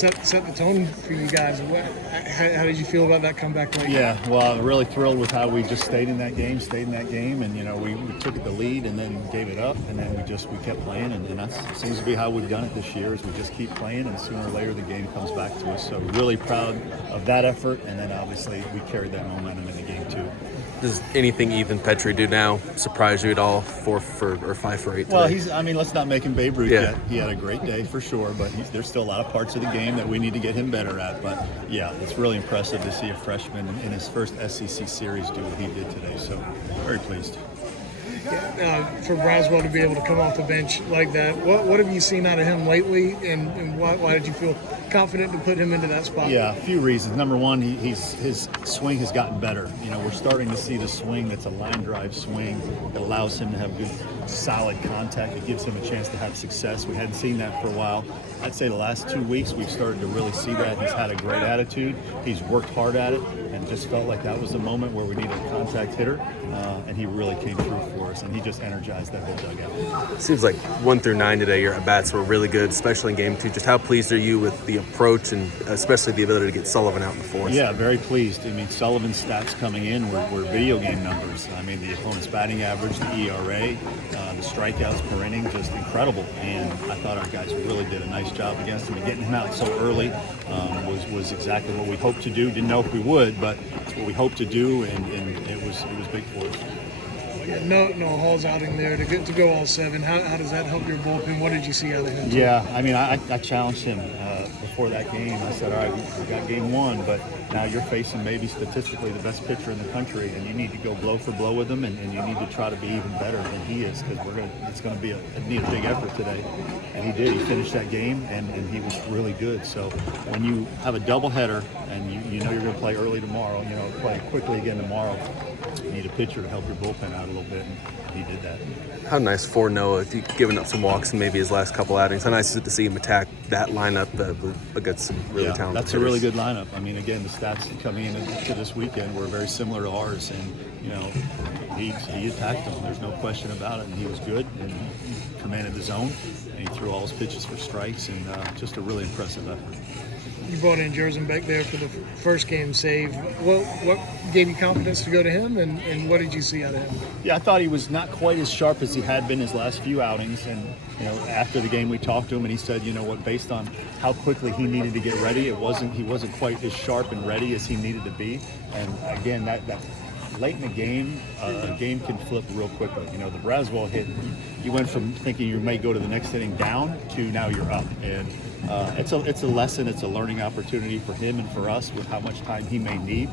set the tone for you guys. How did you feel about that comeback? Yeah, well, I'm really thrilled with how we just stayed in that game, and we took the lead and then gave it up, and then we kept playing, and that seems to be how we've done it this year. Is we just keep playing, and sooner or later the game comes back to us. So really proud of that effort, and then obviously we carried that momentum in the game too. Does anything Ethan Petrie do now surprise you at all? 4 for or 5 for 8 today? Well, let's not make him Babe Ruth yet. He had a great day for sure, but there's still a lot of parts of the game that we need to get him better at. But yeah, it's really impressive to see a freshman in his first SEC series do what he did today. So very pleased. For Braswell to be able to come off the bench like that, what have you seen out of him lately, and why did you feel confident to put him into that spot? Yeah, a few reasons. Number one, his swing has gotten better. We're starting to see the swing that's a line drive swing that allows him to have good, solid contact. It gives him a chance to have success. We hadn't seen that for a while. I'd say the last 2 weeks we've started to really see that. He's had a great attitude. He's worked hard at it, and just felt like that was the moment where we needed a contact hitter, and he really came through for us, and he just energized that whole dugout. It seems like 1 through 9 today, your at-bats were really good, especially in game 2. Just how pleased are you with the approach and especially the ability to get Sullivan out in the 4th? Yeah, very pleased. Sullivan's stats coming in were video game numbers. The opponent's batting average, the ERA, the strikeouts per inning, just incredible. And I thought our guys really did a nice job against him. And getting him out so early was exactly what we hoped to do. Didn't know if we would, but it's what we hoped to do, and it was big for us. No Hall's outing there to go all 7. How does that help your bullpen? What did you see out of him? Yeah, I challenged him before that game. I said, all right, we got game 1, but now you're facing maybe statistically the best pitcher in the country, and you need to go blow for blow with him, and you need to try to be even better than he is, because it's going to be need a big effort today. And he did. He finished that game, and he was really good. So when you have a doubleheader and you know you're going to play early tomorrow, play quickly again tomorrow, you need a pitcher to help your bullpen out a little bit, and he did that. How nice for Noah, giving up some walks in maybe his last couple outings. How nice is it to see him attack that lineup against some really talented that's hitters. A really good lineup. Again, the stats coming into this weekend were very similar to ours, and he attacked them. There's no question about it, and he was good, and he commanded the zone, and he threw all his pitches for strikes, and just a really impressive effort. You brought in Jerzen back there for the first game save. What gave you confidence to go to him, and what did you see out of him? Yeah, I thought he was not quite as sharp as he had been his last few outings. And after the game, we talked to him, and he said, based on how quickly he needed to get ready, he wasn't quite as sharp and ready as he needed to be. And again, that late in the game, a game can flip real quickly. The Braswell hit, you went from thinking you may go to the next inning down to now you're up. And it's a lesson, it's a learning opportunity for him and for us with how much time he may need.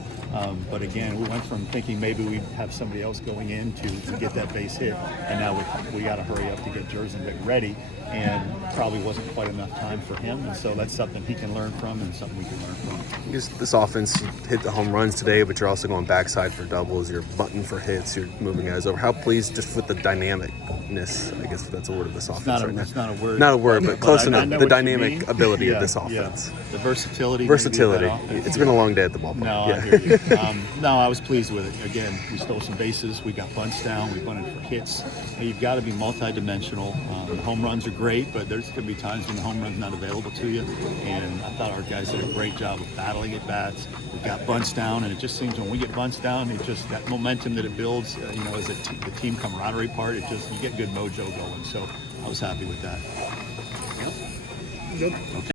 But again, we went from thinking maybe we'd have somebody else going in to get that base hit, and now we got to hurry up to get Jerzen back ready, and probably wasn't quite enough time for him. And so that's something he can learn from, and something we can learn from. This offense hit the home runs today, but you're also going backside for doubles. You're butting for hits. You're moving guys over. How pleased just with the dynamicness, I guess if that's a word of this offense right now. It's not a word. Not a word, but close enough. The dynamic ability of this Yeah. offense. The versatility. It's been a long day at the ballpark. No, I hear you. No, I was pleased with it. Again, we stole some bases. We got bunts down. We bunted for hits. You've got to be multidimensional. The home runs are great, but there's going to be times when the home run's not available to you. And I thought our guys did a great job of battling at bats. We got bunts down, and it just seems when we get bunts down, it just that momentum that it builds, as the team camaraderie part, you get good mojo going. So I was happy with that. Yep.